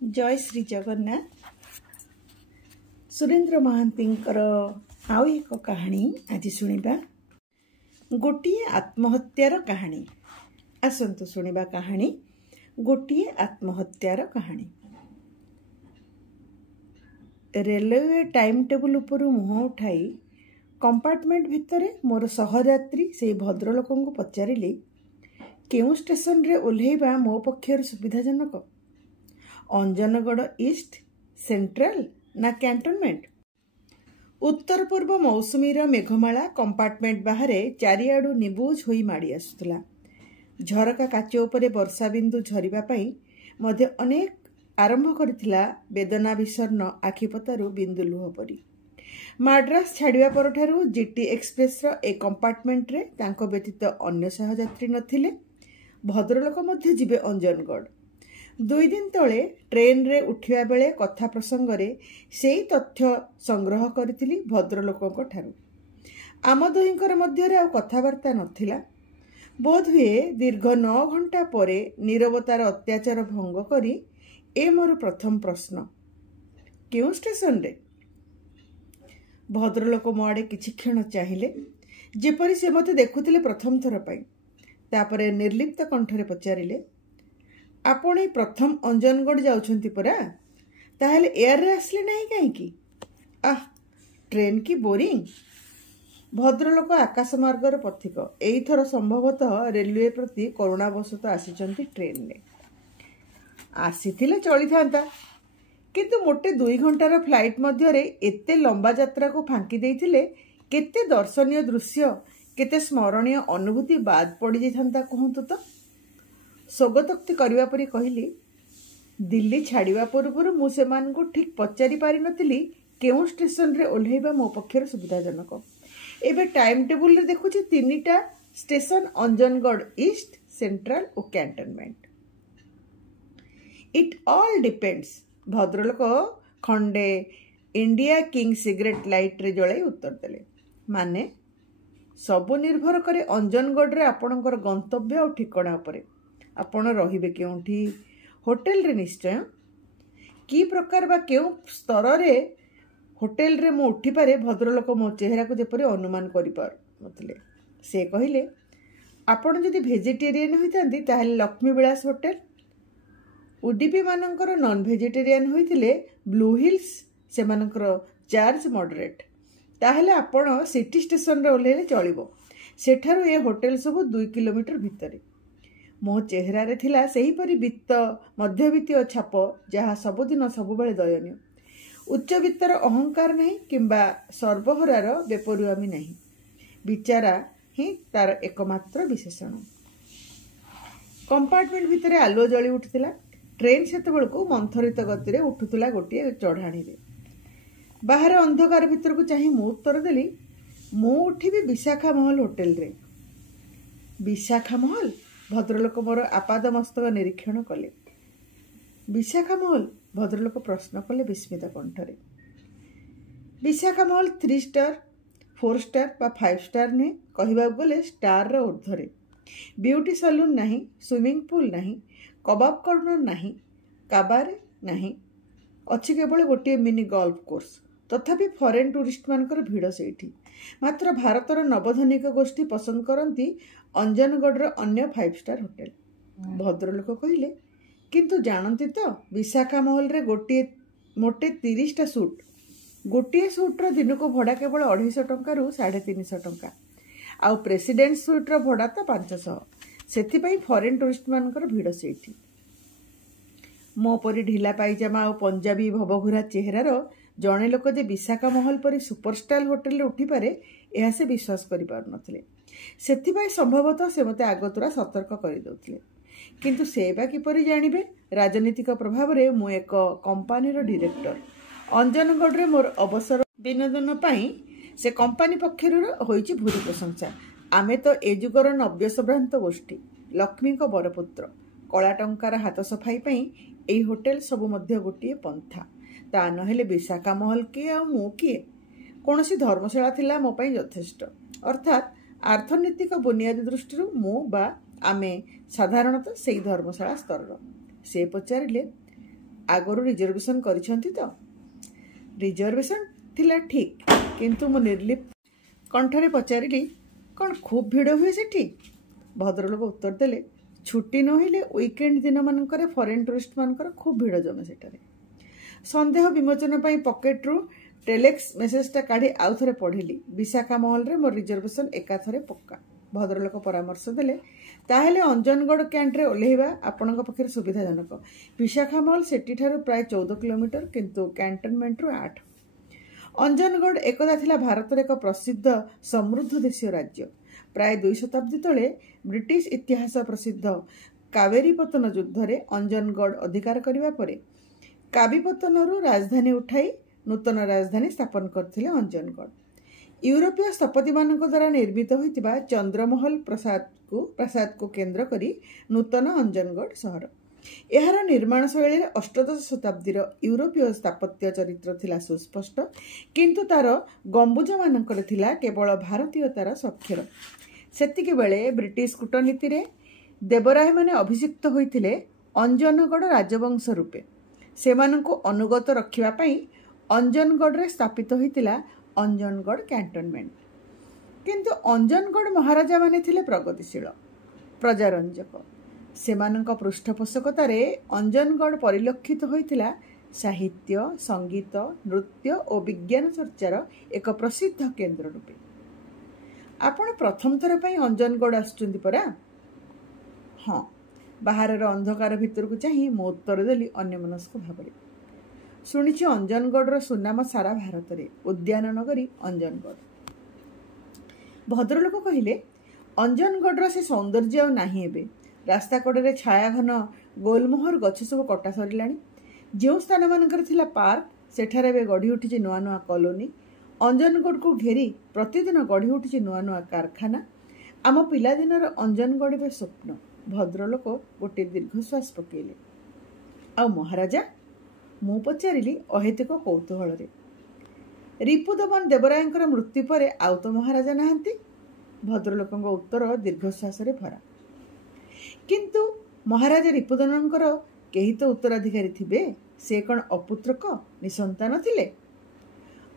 जय श्री जगन्नाथ। सुरेंद्र महांतींकर आउ एक कहानी आज सुनिबा। गोटिए आत्महत्यार कहानी। आसंतु सुनिबा कहानी गोटिए आत्महत्यार कहानी। रेलवे टाइम टेबुल उपरु मुह उठाई कंपार्टमेंट भितरे मोर सहयात्री से भद्रलोक को पचारिली केउ स्टेशन रे ओल्हेबा मो पक्षर सुविधाजनक, अंजनगढ़ ईस्ट, सेंट्रल ना कैंटोनमेंट। उत्तर पूर्व मौसुमीर मेघमाला कंपार्टमेंट बाहर चारिआडू निबुज होई माड़ी आसुला। झरका काच उपरे वर्षा बिंदु झरिबा पई मध्य अनेक आरंभ करथिला वेदना विषर्ण आखिपतारू बिंदु लुह परी। माड्रास छाड़िबा परठारू जीटी एक्सप्रेस रो ए कंपार्टमेंट रे तांको व्यतीत अन्य सहयात्री नथिले। भद्रलोक मध्य जिबे अंजनगढ़। 2 दिन तले ट्रेन रे उठिया बेले कथा प्रसंग रे सेई तथ्य संग्रह करिथिली भद्रलोकक ठारू। आम दुहिंकर मध्य रे आ कथावार्ता नथिला। बोध हुए दीर्घ 9 घंटा परे नीरवतार अत्याचार भंग करी ए मोर प्रथम प्रश्न, केउ स्टेशन रे? भद्रलोक मो आड़े किछि क्षण चाहिए जेपरी से मते देखुथिले प्रथम थर पाई। तापरे निर्लिप्त कंठरे पचारिले, आपण प्रथम अंजनगढ़ जाउछंती परा, ताहले एयर रे आसले नाही काहेकि? आह, ट्रेन की बोरिंग। भद्रलोक आकाश मार्गर पथिक एई थर संभवतः रेलवे प्रति करुणावशत आसीचंती ट्रेन ने। आसीथिले चली थांता, किंतु मोटे 2 घंटार फ्लाइट मध्य रे एते लंबा यात्रा को फांकी देइथिले केते दर्शनीय दृश्य, केते स्मरणीय अनुभूति बाद पड़ी जाइथांता कहंतु तो। स्वगतोक्ति करबा परी कहिली, दिल्ली छाड़िबा पूर्व मु सेमानकु ठीक पचारि पारि नथिली केउ स्टेशन रे ओल्हेबा मो पक्षर सुविधाजनक। एबे टाइम टेबुल रे देखुछि 3टा स्टेशन, अंजनगढ़ ईस्ट, सेंट्रल और cantonment. It all depends. Bhadralok खंडे इंडिया किंग सिगरेट लाइट रे जळाई उत्तर देले, माने सबु निर्भर करे अंजनगढ़ रे आपणकर गंतव्य और ठिकाना उपरे। आपण रहिबे केउठी? होटल रे निश्चय। की प्रकार बा केउ स्तर रे होटल रे मो उठी पारे भद्रलोक मो चेहरा को जेपरि अनुमान करि पार नथिले। से कहिले, आपण जदि वेजिटेरियन होइतांती ताहले लक्ष्मी विलास होटल। उडीपी मानकर नॉन वेजिटेरियन होइतिले ब्लू हिल्स, सेमानकर चार्ज मॉडरेट। ताहले आपण सिटी स्टेशन रे ओल्हेले चलिबो। सेठारु ए होटल सब 2 किलोमीटर भितरे। मो चेहरा रे थिला सही परी वित्त मध्यवित्तीय छाप, जहाँ सबुदिन सबुबेले दयनीय। उच्च वित्तर अहंकार नहीं किंबा सर्वहरार बेपरुआमी नहीं, विचारा ही तार एकमात्र विशेषण। कंपार्टमेंट भितरे आलुओ जली उठिथिला। ट्रेन सेतेबेलकु मंथरित गति रे उठुथुला गोटिए चढ़ाणी रे। बाहर अंधकार भितर को चाही मु उत्तर देली, मु उठिबी विशाखा महल होटल रे। विशाखा महल? भद्रलोक मोर आपाद मस्तक निरीक्षण कले। विशाखा महल? भद्रलोक प्रश्न कले विस्मित कंठरे। विशाखा महल 3 स्टार, 4 स्टार बा 5 स्टार नुहे, कहबा गले स्टार रो ऊर्ध्वरे। ब्यूटी सैलून नहीं, स्विमिंग पूल नहीं, कबाब कॉर्नर नहीं, काबारे नहीं, अच्छी केवल गोटे मिनी गोल्फ कोर्स। तथापि फॉरेन टूरिस्ट मानकर भिड़ सेठी। मात्र भारतर नवधनिक गोष्ठी पसंद करती अंजनगढ़ अन्य 5 स्टार होटल। भद्रलोक कहिले, किंतु जानती तो विशाखा महल रे गोटे मोटे 30टा सूट। गोटे सूट्र दिन को भड़ा केवल 250 टंका रु 350 टंका। आउ प्रेसिडेंट सूट रो भड़ा तो 500। सेथिपई फॉरेन टूरिस्ट मानकर भिड़ सेठी। मो परी ढिला पाइजामा और पंजाबी भवघुरा चेहरार जड़े लोक जे विशाखा महल परी सुपरस्टार होटेल रे उठी पारे यह से विश्वास करि पार नथिले। सेथिपई संभवतः से मते आगतुरा सतर्क करि दउथिले। किंतु से बा किपरि जानिबे? राजनीतिक प्रभाव रे मु एक कंपनी रो डायरेक्टर। अंजनगढ़ रे मोर अवसर विनोदन पाई से कंपनी पक्षरु होईची भूरी प्रशंसा। आमे तो ए जुगर नव्य सभ्रांत गोष्ठी, लक्ष्मी को बरपुत्र। कला टंकार हाथ सफाई पई एई होटेल सबु मध्य गोटिए पंथा। ता नहेले विशाखा महल किए आ मु किए? कौनसी धर्मशाला थिला मो पई यथेष्ट। अर्थात अर्थनीतिक बुनियादी दृष्टि मु बा आमे साधारणतः सेई धर्मशाला स्तर। से पचारिले, आगरू रिजर्वेशन करिसंती तो? रिजर्वेशन थिला ठीक, किंतु मु निर्लिप्त कंठरे पचारिली कौन खूब भिड़ हुए सेठी? भद्रलोक उत्तर देले छुट्टी नहिले वीकेंड दिन मानकर फॉरेन टूरिस्ट मानकर खूब भिड़ जमे सेठारे। संदेह विमोचन पाई पॉकेट्रु टेलेक्स मेसेजटा काढ़ी आउ थरे पढ़िली। विशाखा महल रे मोर रिजर्वेशन एकाथरे पक्का। भद्रलोक परामर्श देले ताहेले अंजनगढ़ कैंट्रे ओल्हेइबा आपणक पक्षरे सुविधाजनक। विशाखा महल सेठी ठारू प्राय 14 किलोमीटर, किंतु कैंटनमेंट रु 8। अंजनगढ़ एकदा थिला भारतर एक प्रसिद्ध समृद्ध देशीय राज्य। प्राय 2 शताब्दी तले ब्रिटिश इतिहास प्रसिद्ध कावेरीपतन युद्ध रे अंजनगढ़ अधिकार करिबा परे काबीपतनरू राजधानी उठाई नूतन राजधानी स्थापन करथिले अंजनगढ़। यूरोपीय स्थपति मानक द्वारा निर्मित होइतिबा चंद्रमहल प्रासाद को केंद्र करी नूतन अंजनगढ़ सहर। एहार निर्माण शैली अष्टदश शताब्दी यूरोपीय स्थापत्य चरित्र थिला सुस्पष्ट, किंतु तार गंबुज मानकर थिला केवल भारतीयतार स्वाक्षर। सेतिके बेले ब्रिटिश कूटनीति रे देवराय माने अभिषिक्त होइथिले अंजनगढ़ राजवंश रूपे। सेमानंको अनुगत रखिबा पई अंजनगढ़ रे स्थापित होइतिला अंजनगढ़ कैंटनमेंट। किंतु अंजनगढ़ महाराजा माने थिले प्रगतिशील प्रजारंजक। सेमानंक पृष्ठपोषकतारे अंजनगढ़ परिलक्षित होइतिला साहित्य, संगीत, नृत्य और विज्ञान चर्चार एक प्रसिद्ध केंद्र रूपे। आपण प्रथम थर पई अंजनगढ़ आसुचंती परा? हाँ, बाहर अंधकार भितर को चाही मो उत्तर देली अन्यमनस्क भावरे। शुणिछि अंजनगढ़ सुनाम सारा भारत रे, उद्यान नगरी अंजनगढ़। भद्रलोक कहिले अंजनगढ़ से सौंदर्य नाही एबे। रास्ता कड़े छाया घन गोलमोहर गछ सब कटा सरिलाणी। जो स्थान मानकर थिला पार्क सेठारे बे गढ़ी उठिछि नुआ नुआ कॉलोनी। अंजनगढ़ को घेरी प्रतिदिन गढ़ी उठिछि नुआ नुआ कारखाना। आम पिलादिनर अंजनगढ़ बे स्वप्न। भद्रलोक गोटे दीर्घश्वास पकेले। आ महाराजा? मु पचारिली अहेतुक कौतूहल रे। रिपुदमन देवरायंकर मृत्यु परे आउ तो महाराजा नाहांती। भद्रलोकंक उत्तर दीर्घश्वास रे भरा। किंतु महाराजा रिपुदमनंकर केही तो उत्तराधिकारी थिबे। से कौन अपुत्रक निसंतान थिले?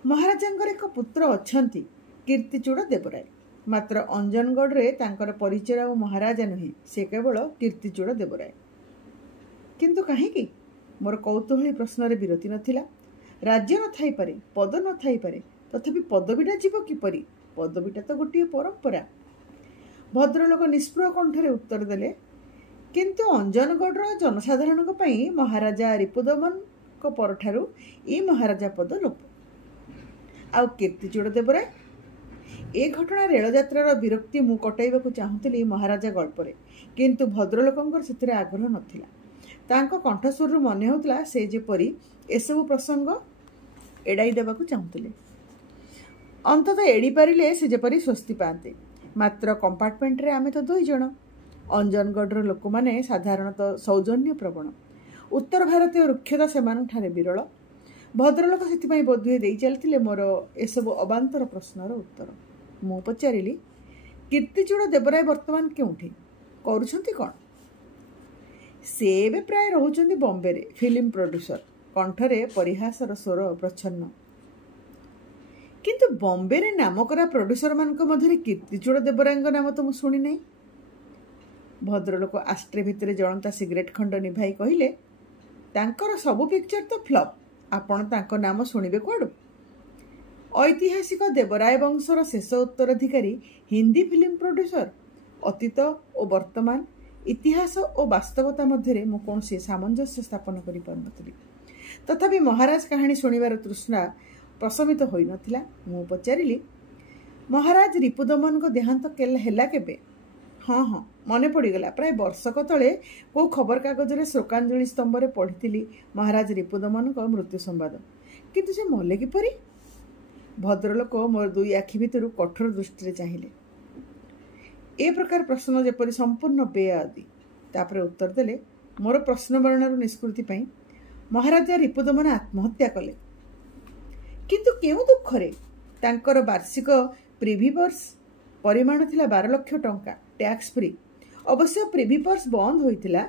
महाराजांकर एक पुत्र अछंती, कीर्तिचूड़ देवराय। मात्र अंजनगढ़ रे तांकर परिचय और महाराजा नुहे, से केवल कीर्तिचूड़ देवराय। किंतु काहेकि? मोर कौतूहली प्रश्न रे विरति नथिला। राज्य न थाई पारे, पद न थाई पारे, तथापि पदवीटा जीव किपरि? पदवीटा तो गोटे परंपरा। भद्रलोक निष्प्रह कंठरे उत्तर देले किंतु अंजनगढ़ जनसाधारण पई महाराजा रिपुदमन को परठारु ई महाराजा पद लोप। आउ कीर्तिचूड़ देवराय? ए घटना रेल यात्रार विरक्ति मु कटाइबाकु चाहुथिली महाराजा गल्परे, किंतु भद्रलोकंकर सेतिरे आग्रह नथिला। तांको कंठस्वर मन होउतला से जेपरी एसबु प्रसंग एड़ाई देबाकु चाहुथिले। अंततः एड़ी पारिले से जेपरी स्वस्ति पाते। मात्र कंपार्टमेंट रे आमे तो 2 जण। अंजनगढ़ लोक माने साधारणतः सौजन्य प्रवण। उत्तर भारतीय रुक्षता सेमान ठारे विरल। भद्रलोक से बोधुए दे चलते मोर एसबु अबांतर प्रश्नर उत्तर। मु पचारिली कीर्तिचूड़ देवराय वर्तमान केउठी करूछंती कोन? से बे प्राय रहउछंती बॉम्बे रे फिल्म प्रोड्यूसर। कंठरे परिहासर स्वर प्रच्छन्न। किंतु बॉम्बे रे नामकरा प्रोड्यूसर मानक मध्यरे कीर्तिचूड़ देवरायंग नाम तो मु सुनी नै। भद्रलोक आस्ट्रे भितरे जळंता सिगरेट खंड निभाई कहिले तांकर सबु पिक्चर तो फ्लॉप। आपण तांको नाम शुणिबे कोडु? ऐतिहासिक देवराय वंशर शेष उत्तराधिकारी हिंदी फिल्म प्रोड्यूसर। अतीत और वर्तमान, इतिहास और वास्तवता मध्यरे मु कोनसे सामंजस्य स्थापन करि पारनथिली। तथापि महाराज कहानी शुणिबार तृष्णा प्रशमित होई नथिला। मु पचारिली महाराज रिपुदमन को देहांत हेला केबे? हाँ हाँ मने पड़गला। प्राय वर्षक तले को खबर कागज रे शोकांजलि स्तंभ रे पढ़िथिली महाराज रिपुदमन को मृत्यु संवाद। किंतु से मले किपरि? भद्रलोक मोर 2 आखि भितर कठोर दृष्टि रे चाहिले। ए प्रकार प्रश्न जेपरि संपूर्ण बेआदि। तापरे उत्तर देले मोर प्रश्न वर्णर निष्कृति पई महाराजा रिपुदमन आत्महत्या कले। किंतु केउ दुखरे? तांकर वार्षिक प्रिभिपर्स परिमाण थिला 12 लाख टंका टैक्स फ्री। अवश्य प्रिभिपर्स बंद होइतिला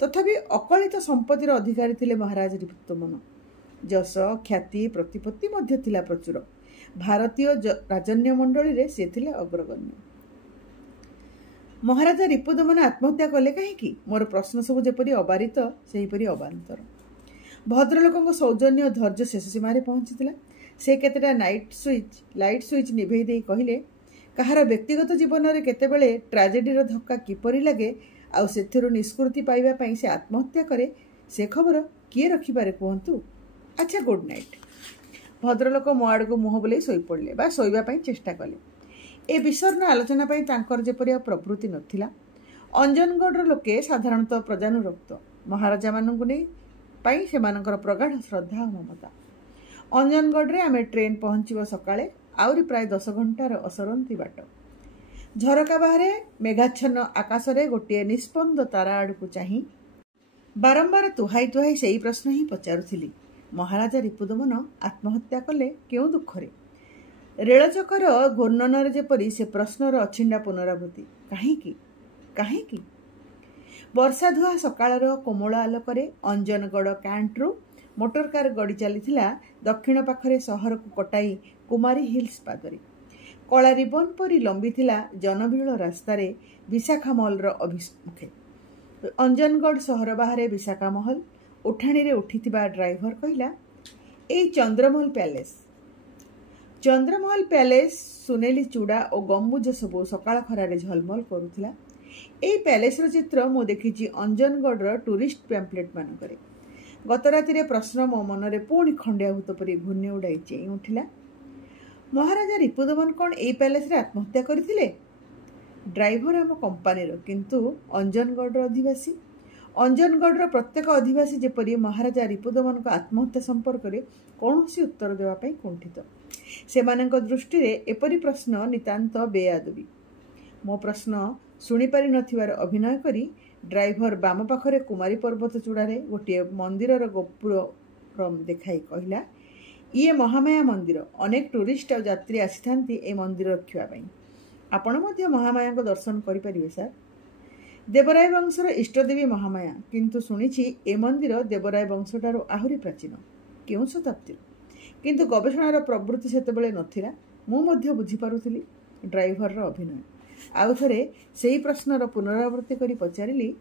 तथापि अकलित संपत्तिर अधिकारी थिले महाराज रिपुदमन। जस ख्याति प्रतिपत्ति मध्य थिला प्रचुर। भारतीय राजन्य मंडली रे से थिले अग्रगण्य। महाराजा रिपुदमन आत्महत्या कले कहीं? मोर प्रश्न सब जेपरी अबारित सेहीपरि अबांतर। भद्रलोक सौजन्य धैर्य शेष सीमार पहुंचीला। से केतेटा लाइट स्विच निभे दे कहले, कहार व्यक्तिगत जीवन में केतेबेले ट्राजेडीर धक्का किपरि लगे आउ सेथिरु निष्कृति पाइबा पई से आत्महत्या करे, से खबर किए रखिपारे कहतु। अच्छा, गुड नाइट। भद्रलोक मो आड़ को मुह बुलाई शोई पड़े बा शोइबा पई चेष्टा कले। ए विषयन आलोचना पई तांकर जेपरि प्रवृत्ति नथिला। अंजनगढ़ लोके साधारणतः प्रजानुरक्त। महाराजा मानंकु नै पई सेमानकर प्रगाढ़ श्रद्धा और ममता। अंजनगढ़ रे आमे ट्रेन पहुंचीबो सकाळे, आउरी प्राय 10 घंटार असरंती बाट। झरका बाहरे मेघाच्छन्न आकाश रे गोटे निस्पंद तारा आड़कू चाही बारंबार तुहाई तुहाई सेही प्रश्न ही पचारुथिली। महाराजा रिपुदमन आत्महत्या कले केउ दुखरे? रेलचकर घूर्णन जेपरी से प्रश्नर अछिंडा पुनरावृत्ति। काहींकी काहींकी? वर्षा धुआ सकाळर कोमल आलोकरे अंजनगढ़ कैंट्रु मोटर कार गड़ी चलीथिला दक्षिण पाखरे सहर को कटाई कुमारी हिल्स पादरे। कला रिबन परी लंबी थिला जनविरल रास्तारे विशाखा महल अभिमुखे। अंजनगढ़ सहर बाहरे विशाखा महल उठाणी रे उठिथिबा ड्राइवर कहिला, एई चंद्रमहल पैलेस। चंद्रमहल पैलेस सुनेली चूड़ा और गंबुज सबू सकाळ खरारे झलमल करुथिला। एई पैलेस रो चित्र मु देखिछि अंजनगढ़ टूरिस्ट पैम्पलेट मानकरे। गत राति प्रश्न मो मनरे पुणी खंडियाभूत परी घूर्णी उड़ाई चेई उठिला। महाराजा रिपुदमन कौन एई पैलेस रे आत्महत्या करथिले? ड्राइवर आम कंपानीर, किंतु अंजनगढ़ अधिवासी। अंजनगढ़ प्रत्येक अधिवासी जेपरी महाराजा रिपुदमन को आत्महत्या संपर्क में कौन उत्तर देवाई कुंठित। सेमानक दृष्टि रे एपरी प्रश्न नितांत बेआदबी। मो प्रश्न शुणिपारि नथिबार अभिनय करी ड्राइवर बाम पाखरे कुमारी पर्वत चूड़ारे गोटे मंदिरर गोपुर देखाई कहला, ये महामाया मंदिर। अनेक टूरिस्ट और यात्री आसी ए मंदिर रखा। आपण मध्य महामाया को दर्शन करें सर। देवराय वंशर इष्टदेवी महामाया, किंतु शुणिछि ए मंदिर देवराय वंश ठारू आहुरी प्राचीन। केउ शताब्दी? किंतु गवेषणार प्रवृत्ति सेतेबेले नथिला। मु मध्य बुझी पारुथिली ड्राइवर अभिनय। आउ थरे सेही प्रश्नर पुनरावृत्ति करी पचारिली,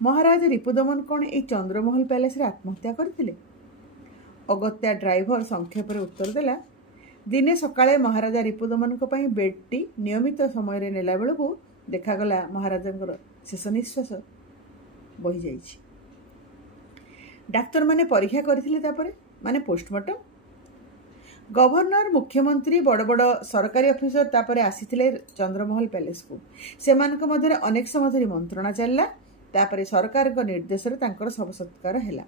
महाराज रिपुदमन कौन ए चंद्रमहल पैलेस रे आत्महत्या करथिले? अगत्या ड्राइवर संक्षेप रे उत्तर देला, दिने सकाळे महाराजा रिपुदमन को पई बेडटी नियमित समय रे नेला बेलकू देखागला महाराजंकर शेष निश्वास बही जाइछि। डाक्तर माने परीक्षा करथिले तापरे माने पोस्टमार्टम। गवर्नर, मुख्यमंत्री, बड़ बड़ सरकारी ऑफिसर तापरे आसीथिले चंद्रमहल पैलेस को। सेमानक मध्यरे अनेक समय धरी मंत्रणा चलला। तापरे सरकार को निर्देश रे तांकर सब सत्कार हैला।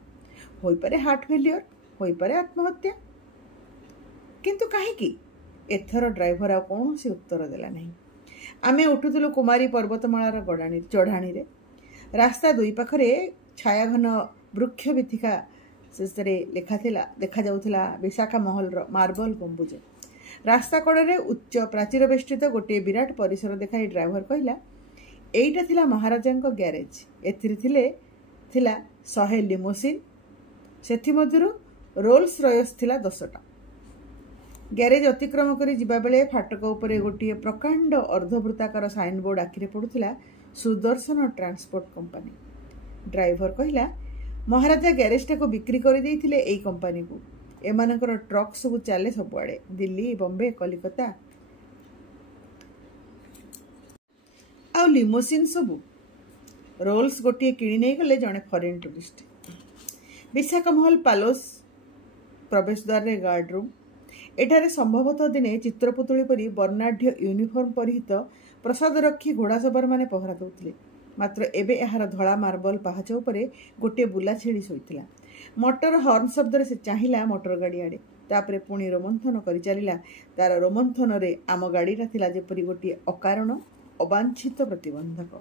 होई पारे हार्ट फेलियर, होई पारे आत्महत्या। किंतु काहेकी? एथर ड्राइवर आ कोनोसी उत्तर देला नहीं। आमे उठुतुलु कुमारी पर्वतमालार गड़ाणी चढ़ाणी रे। रास्ता दुई पाखरे छायाघन वृक्ष भिथिका शेषरे लेखा थिला देखा जाउथिला विशाखा महलर मार्बल गंबुज। रास्ता कड़े उच्च प्राचीर बेष्टित गोटे विराट परिसर देखाई ड्राइवर कहला, एईटा थिला महाराजांक ग्यारेज। एथिरे थिला 100 लिमोसिन, सेथि मध्यरु रोल्स रॉयस थिला 10टा। ग्यारेज अतिक्रम करी जिबा बेले फाटक उपरे गोटे प्रकांड अर्धवृत्ताकार साइन बोर्ड आखिरे पड़ुथिला, सुदर्शन ट्रांसपोर्ट कंपनी। ड्राइवर कहला, महाराजा ग्यारेजटा को बिक्री कर देइथिले एई कंपनी को। एमानकर ट्रक सब चले सबुआड़े, दिल्ली, बॉम्बे, कलिकता। आ लिमोसिन सबू रोल्स गोटे किणी नहीं गले जड़े फरेन टूरिस्ट। विशाखामहल पैलेस प्रवेश द्वार रे गार्ड रूम। एठारे संभवतः दिने चित्रपुतुली परी वर्णाढ़ यूनिफॉर्म परिहित प्रसाद रक्षी घोड़ासवार माने पहरा दउथिले। मात्र एबे एहार धड़ा मार्बल पहाच उपरे गोटे बुला छेड़ी शोइथिला। मोटर हॉर्न शब्द से चाहिला मोटर गाड़ी आड़े। तापरे पुणी रोमंथन करि चलिला। तार रोमंथन रे आम गाड़ीटा थिला जेपरी गोटे अकारण अवांछित प्रतिबंधक।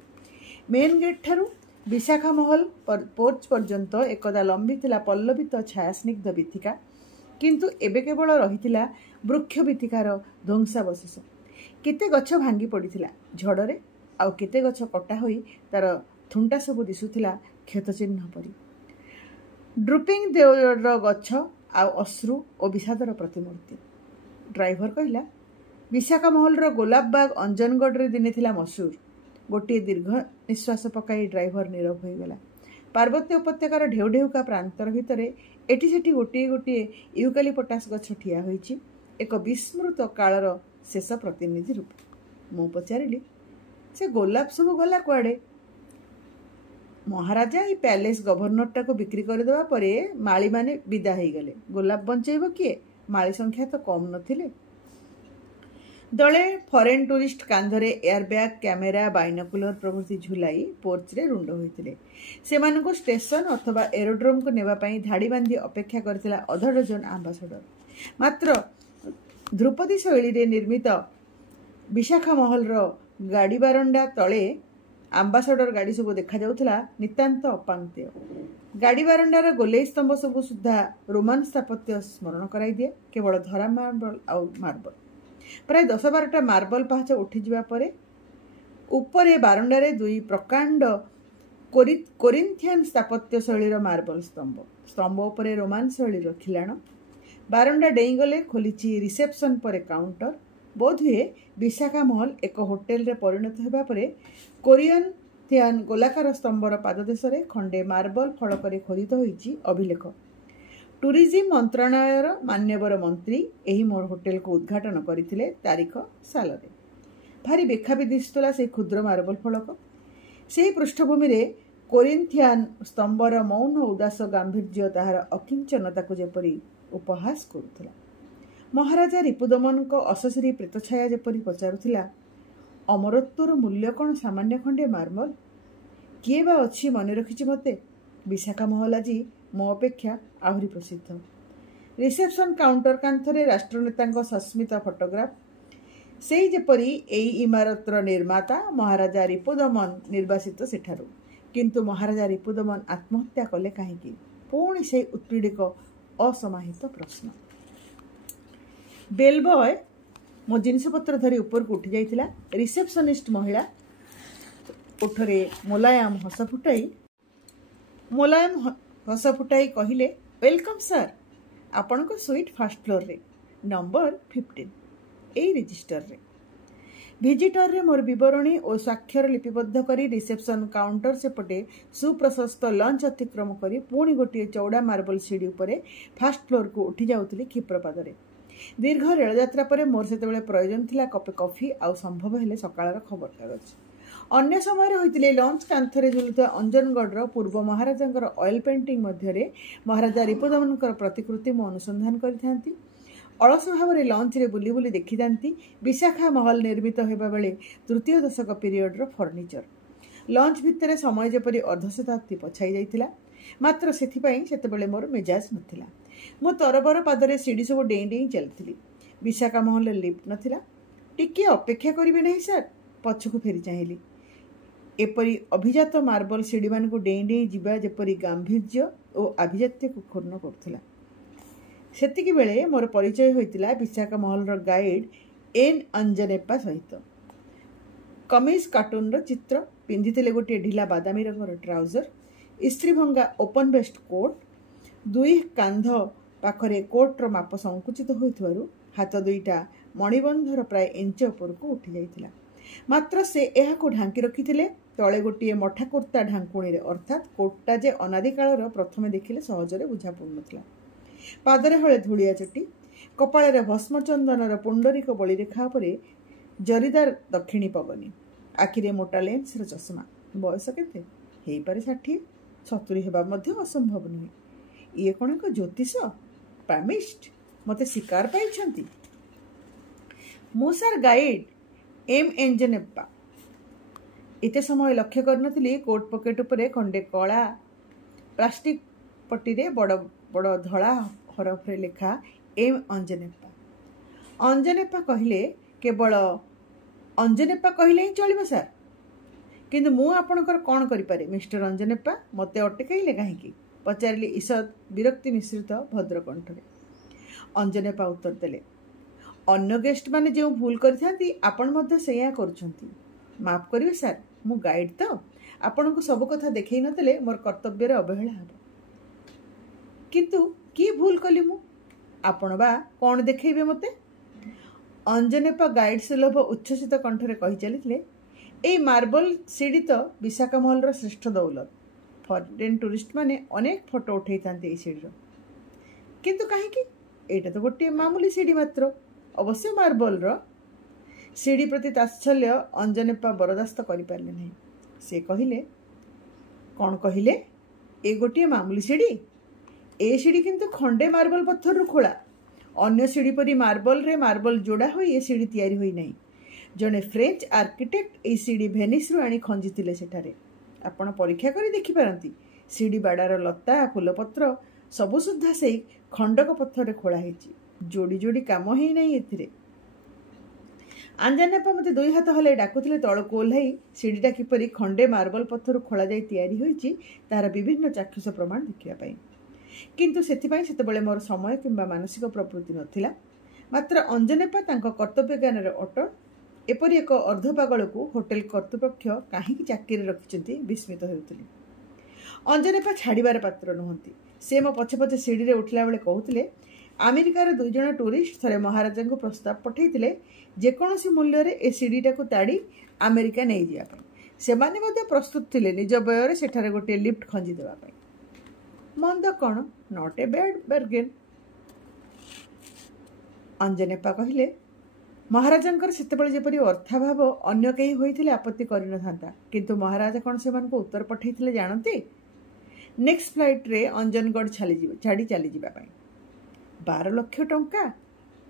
मेन गेट ठारू विशाखा महल पोर्च पर्यंत एकदा लंबी थिला पल्लवित छायास्निग्ध भिथिका, किंतु एबे केवल रहिथिला वृक्ष भिथिकार ध्वंसावशेष। केते गछ भांगी पड़िथिला झड़रे, आउ केते गछ कटा होई तार थुंटा सब दिसुथिला क्षत चिन्ह परी ड्रुपिंग देवर गछ आ अश्रु और विषादर प्रतिमूर्ति। ड्राइवर कहला विशाखा महलर गोलापबाग अंजनगढ़ दिने थिला मशहूर। गोटे दीर्घ निश्वास पकाई ड्राइवर नीरव हो गला। पार्वत्य उपत्यकार ढेउ ढेउका प्रांतर भितर एटी सेठी गोटे गोटे यूकालिपटास गछ ठिया होईछि एक विस्मृत कालर शेष प्रतिनिधि रूप। मु पचारिली से गोलाप सब गला कुआडे? महाराजा ये पैलेस गवर्नरटा को बिक्री करदेवा परे माली माने विदा हो गले। गोलाप बंचेब किए? माली संख्या तो कम नथिले। दले फरेन टूरिस्ट कांधरे एयरबैग कैमेरा बाइनोकुलर प्रभृति झुलाई पोर्च रे रुंड होइतिले। सेमानको स्टेशन अथवा एरोड्रोम को नेबा पई धाड़ी बांधी अपेक्षा करथिला अध डजन आंबासडर। मात्र ध्रुपदी शैली रे निर्मित विशाखा महलर गाड़ी बारंडा तले आंबासडर गाड़ी सब देखा जाउथला नितांत अपांक्त्य। गाड़ी बारंडार गोलेई स्तंभ सब सुधा रोमान स्थापत्य स्मरण कराई दिए। केवल धरा मार्बल आउ मार्बल प्राय 10-12टा मार्बल पाहाच उठी जिबा परे उपरे बारंडारे दुई प्रकांड कोरिंथियन स्थापत्य शैलीर मार्बल स्तंभ उपरे रोमान शैलीर खिलाण। बारंडा डेई गले खोलिछि रिसेप्शन परे काउंटर। बोध हुए विशाखा महल एक होटेल रे परिणत होगा परे कोरियन थियान गोलाकार स्तंभर पाददेश खंडे मार्बल फलक खोदित होईछि अभिलेख। टूरिज्म मंत्रालयर मान्यवर मंत्री एही मोर होटेल को उद्घाटन करथिले तारीख सालरे। भारी बेखाबी दिसुला से क्षुद्र मार्बल फलक। से पृष्ठभूमि रे कोरिंथियन स्तंभर मौन उदास गांभीर्य ताहार अकिंचनता को जेपरी उपहास करुथिला। महाराजा रिपुदमन को अशश्री प्रेतछाया जेपरी पचारुथिला अमरत्वर मूल्य कौन सामान्य खंडे मार्बल? किए बा अच्छी मन रखिछि मते? विशाखा महल आज मो अपेक्षा आहरी प्रसिद्ध। रिसेप्शन काउंटर कांथरे राष्ट्रनेता सस्मित फोटोग्राफ। से जेपरी एई इमारतर निर्माता महाराजा रिपुदमन निर्वासित सेठारु। किंतु महाराजा रिपुदमन आत्महत्या कले काहेकि? पुणी से उत्पीड़िक असमाहित प्रश्न। बेलबॉय मो जिनसपत्र धरी ऊपर को उठी जाइथिला। रिसेप्शनिस्ट महिला उठरे मोलायम हस फुटाई कहले वेलकम सर, आपण को स्वीट फर्स्ट फ्लोर रे नंबर 15 ए रजिस्टर रे। विजिटर रे मोर विवरणी और स्वाक्षर लिपिबद्ध करी रिसेप्शन काउंटर सेपटे सुप्रशस्त लंच अतिक्रम करी पुणी गोटे चौड़ा मार्बल सीढ़ी उपरे फर्स्ट फ्लोर को उठी जाउथली क्षिप्रपादरे। दीर्घ रेल यात्रा पर मोर सेतेबेले प्रयोजन थिला कपे कॉफी आउ संभव हेले सकाळर खबर कागज। अन्य समय होइतिले लंच कांथरे झुलुता अंजनगढ़ पूर्व महाराजांकर ऑयल पेंटिंग मध्यरे महाराजा रिपुदमनकर प्रतिकृति मो अनुसंधान करिथांती। अलस भाव में लंच रे बुली बुली देखी जाती विशाखा महल निर्मित होगा बेले तृतीय दशक पीरियडर फर्निचर। लंच भितर समय जेपरी अर्धशताब्दी पछाई जाइतिला। मात्र सेथिपाई सेतेबेले मोर मेजाज नथिला। मो तरबर पादरे सीढ़ी सब डेई डेई चलती। विशाखा महल लिफ्ट नथिला। टिके अपेक्षा करिवे नहीं सर, पछकु फेरी चाहिली। एपरी अभिजात मार्बल सीढ़ी मान को डेई डेई जिबा जेपरी गांभीर्य और आभिजात्य को क्षुण्ण करथिला। सेतिकी बेले मोर परिचय होइतिला विशाखा महलर गाइड एन अंजनेप्पा सहित। कमीज कार्टून चित्र पिंधिथिले गोटे ढिला बादामी रंगर ट्राउजर, इस्त्री भंगा ओपन वेस्ट कोट। दुई कांध पाखरे कोटर माप संकुचित होइथिबारु हाथ दुईटा मणिबंधर प्राय इंच उपर को उठी जाइतिला। मात्र से एहा को ढांकी रखिथिले तळे गोटे मठा कुर्ता ढांकुणी रे, अर्थात कोटटा जे अनादि कालर प्रथमे देखिले सहजरे बुझा पड़ुनथिला। पादरे हले धूलिया चटी, कपाଳରେ भस्मचंदनर पुंडरीक बळी रेखा उपरे जरीदार दक्षिणी पगनी, आखिरे मोटा लेन्सर चश्मा। बयस केते हेई पारे 60, 70 हेबा मध्य असंभव नुहे। ये कौन एक ज्योतिष पामिस्ट मते शिकार पाइछंती। मो सर गाइड एम एंजनेप्पा। एते समय लक्ष्य करनथिली कोट पॉकेट उपरे खंडे कला प्लास्टिक पट्टी रे बड़ बड़ धड़ा हरफ रे लेखा एम अंजनेप्पा। अंजनेप्पा कहले केवल अंजनेप्पा कहले ही चलिबो सर, किंतु मु आपणकर कोन करि पारे मिस्टर अंजनेप्पा? मते अटकाइले काहेकि? पचारिली ईषद विरक्ति मिश्रित भद्रकंठरे। अंजनेप्पा उत्तर देले, अन्य गेस्ट माने जो भूल करथांती आपण मध्य सेया करछंती। माफ करिवे सर, मु गाइड तो ଆପଣଙ୍କୁ ସବୁ କଥା ଦେଖେଇ ନଦେଲେ ମୋର କର୍ତ୍ତବ୍ୟରେ ଅବହେଳା ହେବ। କିନ୍ତୁ କି ଭୁଲ କଲି ମୁଁ? ଆପଣ ବା କ'ଣ ଦେଖେଇବେ ମୋତେ? ଅଞ୍ଜନେପା ଗାଇଡ୍ ସୁଲଭ ଉଚ୍ଛ୍ୱସିତ କଣ୍ଠରେ କହି ଚାଲିଥିଲେ, ଏଇ ମାର୍ବଲ ସିଡ଼ି ତ ବିଶାଖା ମହଲର ଶ୍ରେଷ୍ଠ ଦୌଲତ। ଫରେନ୍ ଟୁରିଷ୍ଟମାନେ ଅନେକ ଫଟୋ ଉଠାଇଥାନ୍ତି ଏଇ ସିଡ଼ିର। କିନ୍ତୁ କାହିଁକି? ଏଇଟା ତ ଗୋଟିଏ ମାମୁଲି ସିଡ଼ି ମାତ୍ର, ଅବଶ୍ୟ ମାର୍ବଲର। ସିଡ଼ି ପ୍ରତି ତାତ୍ସଲ୍ୟ ଅଞ୍ଜନେପା ବରଦାସ୍ତ କରିପାରିଲେ ନାହିଁ। ସେ କହିଲେ, କ'ଣ କହିଲେ? ଏ ଗୋଟିଏ ମାମୁଲି ସିଡ଼ି? ଏ ସିଡ଼ି କିନ୍ତୁ ଖଣ୍ଡେ ମାର୍ବଲ ପଥରରୁ ଖୋଳା। ଅନ୍ୟ ସିଡ଼ି ପରି ମାର୍ବଲରେ ମାର୍ବଲ ଯୋଡ଼ା ହୋଇ ଏ ସିଡ଼ି ତିଆରି ହୋଇନାହିଁ। ଜଣେ ଫ୍ରେଞ୍ଚ ଆର୍କିଟେକ୍ଟ ଏହି ସିଡ଼ି ଭେନିସ୍ରୁ ଆଣି ଖଞ୍ଜିଥିଲେ ସେଠାରେ। ଆପଣ ପରୀକ୍ଷା କରି ଦେଖିପାରନ୍ତି। ସିଡ଼ି ବାଡ଼ାର ଲତା ଫୁଲପତ୍ର ସବୁ ସୁଦ୍ଧା ସେଇ ଖଣ୍ଡକ ପଥରରେ ଖୋଳା ହେଇଛି। ଯୋଡ଼ି ଯୋଡ଼ି କାମ ହେଇନାହିଁ ଏଥିରେ। ଅଞ୍ଜନେପା ମୋତେ 2 ହାତ ହଲାଇ ଡାକୁଥିଲେ ତଳକୁ ଓହ୍ଲାଇ ସିଡ଼ିଟା କିପରି ଖଣ୍ଡେ ମାର୍ବଲ ପଥରରୁ ଖୋଳାଯାଇ ତିଆରି ହୋଇଛି ତାହାର ବିଭିନ୍ନ ଚାକ୍ଷୁଷ ପ୍ରମାଣ ଦେଖିବା ପାଇଁ। କିନ୍ତୁ ସେଥିପାଇଁ ସେତେବେଳେ ମୋର ସମୟ କିମ୍ବା ମାନସିକ ପ୍ରବୃତ୍ତି ନଥିଲା। ମାତ୍ର ଅଞ୍ଜନେପା ତାଙ୍କ କର୍ତ୍ତବ୍ୟ ଜ୍ଞାନରେ ଅଟଳ। ଏପରି ଏକ ଅର୍ଦ୍ଧପାଗଳକୁ ହୋଟେଲ କର୍ତ୍ତୃପକ୍ଷ କାହିଁକି ଚାକିରିରେ ରଖିଛନ୍ତି ବିସ୍ମିତ ହେଉଥିଲି। ଅଞ୍ଜନେପା ଛାଡ଼ିବାର ପାତ୍ର ନୁହନ୍ତି। ସେ ମୋ ପଛେ ପଛେ ସିଡ଼ିରେ ଉଠିଲା ବେଳେ କହୁଥିଲେ, ଆମେରିକାର 2 ଜଣ ଟୁରିଷ୍ଟ ଥରେ ମହାରାଜାଙ୍କୁ ପ୍ରସ୍ତାବ ପଠାଇଥିଲେ ଯେକୌଣସି ମୂଲ୍ୟରେ ଏ ସିଡ଼ିଟାକୁ ତାଡ଼ି ଆମେରିକା ନେଇଯିବା ପାଇଁ। ସେମାନେ ମଧ୍ୟ ପ୍ରସ୍ତୁତ ଥିଲେ ନିଜ ବ୍ୟୟରେ ସେଠାରେ ଗୋଟିଏ ଲିଫ୍ଟ ଖଞ୍ଜି ଦେବା ପାଇଁ। ମନ୍ଦ କ'ଣ? Not a bad bargain. Anjaneppa କହିଲେ, ମହାରାଜାଙ୍କର ସେତେବେଳେ ଯେପରି ଅର୍ଥାଭାବ ଅନ୍ୟ କେହି ହୋଇଥିଲେ ଆପତ୍ତି କରିନଥାନ୍ତା। କିନ୍ତୁ ମହାରାଜା କ'ଣ ସେମାନଙ୍କୁ ଉତ୍ତର ପଠାଇଥିଲେ ଜାଣନ୍ତି? ନେକ୍ସଟ ଫ୍ଲାଇଟ୍ରେ ଅଞ୍ଜନଗଡ଼ ଛାଡ଼ି ଚାଲିଯିବା ପାଇଁ। 12 ଲକ୍ଷ ଟଙ୍କା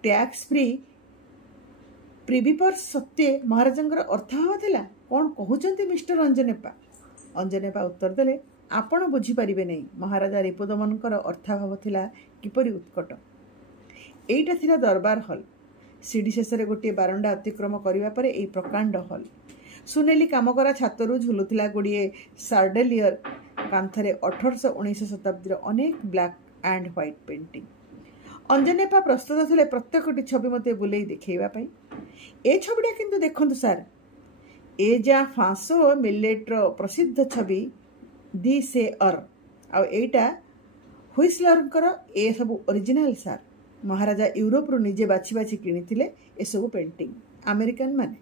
ଟ୍ୟାକ୍ସ ଫ୍ରି ପ୍ରିଭିପର୍ସ ସତ୍ତ୍ୱେ ମହାରାଜାଙ୍କର ଅର୍ଥାଭାବ ଥିଲା? କ'ଣ କହୁଛନ୍ତି ମିଷ୍ଟର ଅଞ୍ଜନେପା? ଅଞ୍ଜନେପା ଉତ୍ତର ଦେଲେ, ଆପଣ ବୁଝିପାରିବେ ନାହିଁ ମହାରାଜା ରିପୁଦମନଙ୍କର ଅର୍ଥାଭାବ ଥିଲା କିପରି ଉତ୍କଟ। ଏଇଟା ଥିଲା ଦରବାର ହଲ୍। ସିଡ଼ି ଶେଷରେ ଗୋଟିଏ ବାରଣ୍ଡା ଅତିକ୍ରମ କରିବା ପରେ ଏହି ପ୍ରକାଣ୍ଡ ହଲ୍। ସୁନେଲି କାମକରା ଛାତରୁ ଝୁଲୁଥିଲା ଗୁଡ଼ିଏ ଶାର୍ଡେଲିୟର। କାନ୍ଥରେ 1819 ଶତାବ୍ଦୀର ଅନେକ ବ୍ଲାକ୍ ଆଣ୍ଡ ହ୍ୱାଇଟ୍ ପେଣ୍ଟିଂ। ଅଞ୍ଜନେପା ପ୍ରସ୍ତୁତ ଥିଲେ ପ୍ରତ୍ୟେକଟି ଛବି ମୋତେ ବୁଲେଇ ଦେଖାଇବା ପାଇଁ। ଏ ଛବିଟା କିନ୍ତୁ ଦେଖନ୍ତୁ ସାର୍, ଏ ଯା ଫାଁସୋ ମିଲେଟ୍ର ପ୍ରସିଦ୍ଧ ଛବି ଦି ସେ ଅର୍, ଆଉ ଏଇଟା ହୁଇସଲରଙ୍କର। ଏ ସବୁ ଅରିଜିନାଲ ସାର୍। ମହାରାଜା ୟୁରୋପରୁ ନିଜେ ବାଛି ବାଛି କିଣିଥିଲେ ଏସବୁ ପେଣ୍ଟିଂ। ଆମେରିକାନ ମାନେ।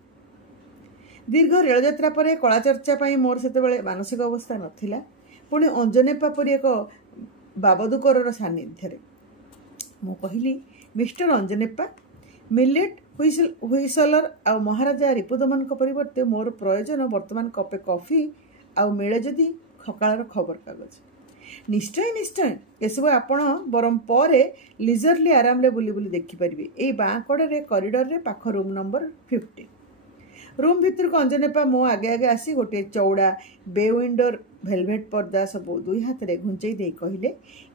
ଦୀର୍ଘ ରେଳଯାତ୍ରା ପରେ କଳାଚର୍ଚ୍ଚା ପାଇଁ ମୋର ସେତେବେଳେ ମାନସିକ ଅବସ୍ଥା ନଥିଲା। ପୁଣି ଅଞ୍ଜନେପା ପରି ଏକ ବାବଦୁକରର ସାନ୍ନିଧ୍ୟରେ। ମୁଁ କହିଲି, ମିଷ୍ଟର ଅଞ୍ଜନେପା, ମିଲେଟ୍, ହୁଇସଲର ଆଉ ମହାରାଜା ରିପୁଦମନଙ୍କ ପରିବର୍ତ୍ତେ ମୋର ପ୍ରୟୋଜନ ବର୍ତ୍ତମାନ କପେ କଫି ଆଉ ମିଳେ ଯଦି ସକାଳର ଖବରକାଗଜ। ନିଶ୍ଚୟ ନିଶ୍ଚୟ, ଏସବୁ ଆପଣ ବରଂ ପରେ ଲିଜରଲି ଆରାମରେ ବୁଲି ବୁଲି ଦେଖିପାରିବେ। ଏଇ ବାଁ କଡ଼ରେ କରିଡରରେ ପାଖ ରୁମ୍ ନମ୍ବର 50। ରୁମ୍ ଭିତରକୁ ଅଞ୍ଜନେପା ମୋ ଆଗେ ଆଗେ ଆସି ଗୋଟିଏ ଚଉଡ଼ା ବେ ୱିଣ୍ଡୋର ଭେଲଭେଟ୍ ପର୍ଦ୍ଦା ସବୁ 2 ହାତରେ ଘୁଞ୍ଚେଇ ଦେଇ କହିଲେ,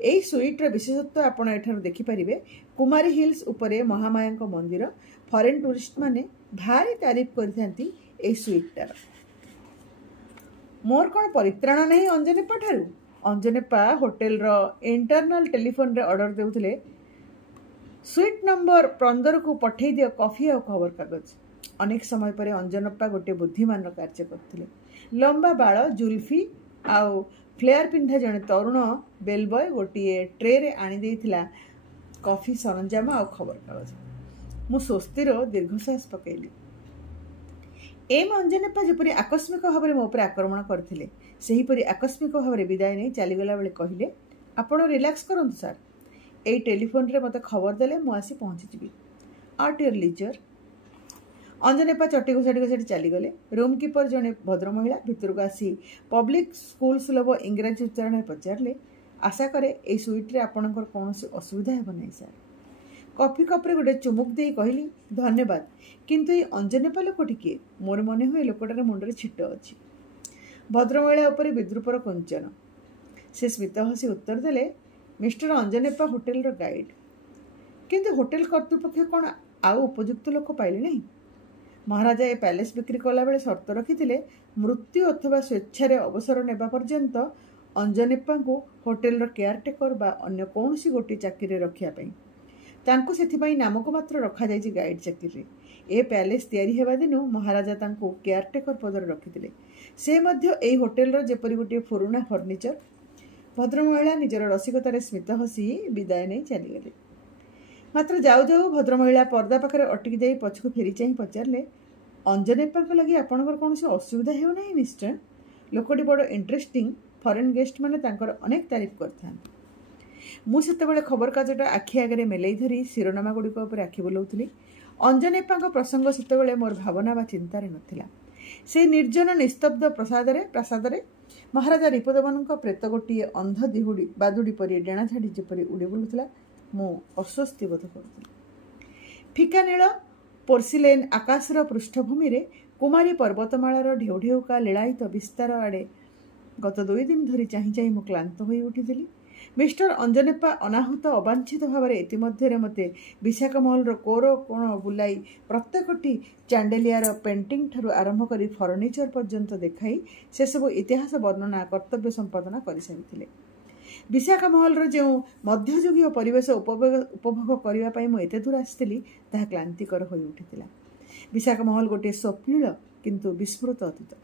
ଏଇ ସୁଇଟ୍ର ବିଶେଷତ୍ୱ ଆପଣ ଏଠାରୁ ଦେଖିପାରିବେ। କୁମାରୀ ହିଲ୍ସ ଉପରେ ମହାମାୟାଙ୍କ ମନ୍ଦିର। ଫରେନ୍ ଟୁରିଷ୍ଟମାନେ ଭାରି ତାରିଫ କରିଥାନ୍ତି ଏଇ ସୁଇଟ୍ଟାର। ମୋର କ'ଣ ପରିତ୍ରାଣ ନାହିଁ ଅଞ୍ଜନେପା ଠାରୁ? ଅଞ୍ଜନେପା ହୋଟେଲର ଇଣ୍ଟରନାଲ ଟେଲିଫୋନରେ ଅର୍ଡର ଦେଉଥିଲେ, ସୁଇଟ୍ ନମ୍ବର 15କୁ ପଠାଇ ଦିଅ କଫି ଆଉ ଖବରକାଗଜ। ଅନେକ ସମୟ ପରେ ଅଞ୍ଜନେପା ଗୋଟିଏ ବୁଦ୍ଧିମାନର କାର୍ଯ୍ୟ କରୁଥିଲେ। ଲମ୍ବା ବାଳ, ଜୁଲଫି ଆଉ ଫ୍ଲେୟାର ପିନ୍ଧା ଜଣେ ତରୁଣ ବେଲବୟ ଗୋଟିଏ ଟ୍ରେରେ ଆଣିଦେଇଥିଲା କଫି ସରଞ୍ଜାମ ଆଉ ଖବରକାଗଜ। ମୁଁ ସ୍ୱସ୍ତିର ଦୀର୍ଘଶ୍ୱାସ ପକାଇଲି। ଏମ୍ ଅଞ୍ଜନେପା ଯେପରି ଆକସ୍ମିକ ଭାବରେ ମୋ ଉପରେ ଆକ୍ରମଣ କରିଥିଲେ, ସେହିପରି ଆକସ୍ମିକ ଭାବରେ ବିଦାୟ ନେଇ ଚାଲିଗଲା ବେଳେ କହିଲେ, ଆପଣ ରିଲାକ୍ସ କରନ୍ତୁ ସାର୍। ଏଇ ଟେଲିଫୋନରେ ମୋତେ ଖବର ଦେଲେ ମୁଁ ଆସି ପହଞ୍ଚିଯିବି। At your leisure. ଅଞ୍ଜନେପା ଚଟି ଘୋଷାଡ଼ି ଘୋଷାଡ଼ି ଚାଲିଗଲେ। ରୁମ୍ କିପର ଜଣେ ଭଦ୍ରମହିଳା ଭିତରକୁ ଆସି ପବ୍ଲିକ ସ୍କୁଲ ସୁଲଭ ଇଂରାଜୀ ଉଚ୍ଚାରଣରେ ପଚାରିଲେ, ଆଶା କରେ ଏଇ ସୁଇଟ୍ରେ ଆପଣଙ୍କର କୌଣସି ଅସୁବିଧା ହେବ ନାହିଁ ସାର୍। କଫି କପ୍ରେ ଗୋଟେ ଚୁମୁକ ଦେଇ କହିଲି, ଧନ୍ୟବାଦ, କିନ୍ତୁ ଏଇ ଅଞ୍ଜନେପା ଲୋକଟି କିଏ? ମୋର ମନେ ହୁଏ ଲୋକଟାର ମୁଣ୍ଡରେ ଛିଟ ଅଛି। ଭଦ୍ରମହିଳା ଉପରେ ବିଦ୍ରୂପର କୁଞ୍ଚନ। ସେ ସ୍ମିତ ହସି ଉତ୍ତର ଦେଲେ, ମିଷ୍ଟର ଅଞ୍ଜନେପା ହୋଟେଲର ଗାଇଡ୍। କିନ୍ତୁ ହୋଟେଲ କର୍ତ୍ତୃପକ୍ଷ କ'ଣ ଆଉ ଉପଯୁକ୍ତ ଲୋକ ପାଇଲେ ନାହିଁ? ମହାରାଜା ଏ ପ୍ୟାଲେସ୍ ବିକ୍ରି କଲାବେଳେ ସର୍ତ୍ତ ରଖିଥିଲେ, ମୃତ୍ୟୁ ଅଥବା ସ୍ୱେଚ୍ଛାରେ ଅବସର ନେବା ପର୍ଯ୍ୟନ୍ତ ଅଞ୍ଜନେପାଙ୍କୁ ହୋଟେଲର କେୟାରଟେକର ବା ଅନ୍ୟ କୌଣସି ଗୋଟିଏ ଚାକିରିରେ ରଖିବା ପାଇଁ। ତାଙ୍କୁ ସେଥିପାଇଁ ନାମକୁ ମାତ୍ର ରଖାଯାଇଛି ଗାଇଡ୍ ଚାକିରିରେ। ଏ ପ୍ୟାଲେସ୍ ତିଆରି ହେବା ଦିନୁ ମହାରାଜା ତାଙ୍କୁ କେୟାରଟେକର ପଦରେ ରଖିଥିଲେ। से मध्य एई होटेल जेपरी गोटे पुरुणा फर्निचर। भद्रमहिला निजर रसिकतार स्मित हसी विदाय नहीं चलीगले। मात्र जाऊ जाऊ भद्रमहिला पर्दा पाखे अटकी जाई पछकु फेरी चाही पचारे, अंजनेप्पा लगी आपणकर कौन असुविधा हो ना मिस्टर? लोकटी बड़ इंटरेस्टिंग, फरेन गेस्ट मैंने अनेक तारीफ करते। मुझे खबर कागजटा आखि आगे मेलई धरी शिरोनामा गुड़िक आखि बुलाऊली। अंजनेप्पा प्रसंग से मोर भावना व चिंतार नथिला। से निर्जन निस्तब्ध प्रासाद महाराजा रिपुदमन प्रेत गोटे अंध दिहुड़ी बादुड़ी परी डेणा झाड़ी जेपरी उड़ी बुलूला। मु अस्वस्ति बोध करुली। फिका नील पोर्सिलेन आकाशर पृष्ठभूमि रे कुमारी पर्वतमालार ढेउ ढेउका लीलायित विस्तार आड़े गत 2 दिन धरी चाही चाही मु क्लांत होई उठिथिली। मिस्टर अंजनेप्पा अनाहुत अवांछित भाव में इतिमध्य मते विशाखा महल कोर कोण बुलाई प्रत्येकटी चांडेलियार पेंटिंग ठारू आरंभ करी फर्निचर पर्यंत देखाई से सब इतिहास वर्णना कर्तव्य संपादना कर सारी। विशाखा महल जो मध्ययुगीय परिवेश उपभोग करने मुझे एते दूर आसती ताहा क्लांतिकर हो उठिथिला। विशाखा महल गोटे स्वप्निल किंतु विस्मृत अतीत।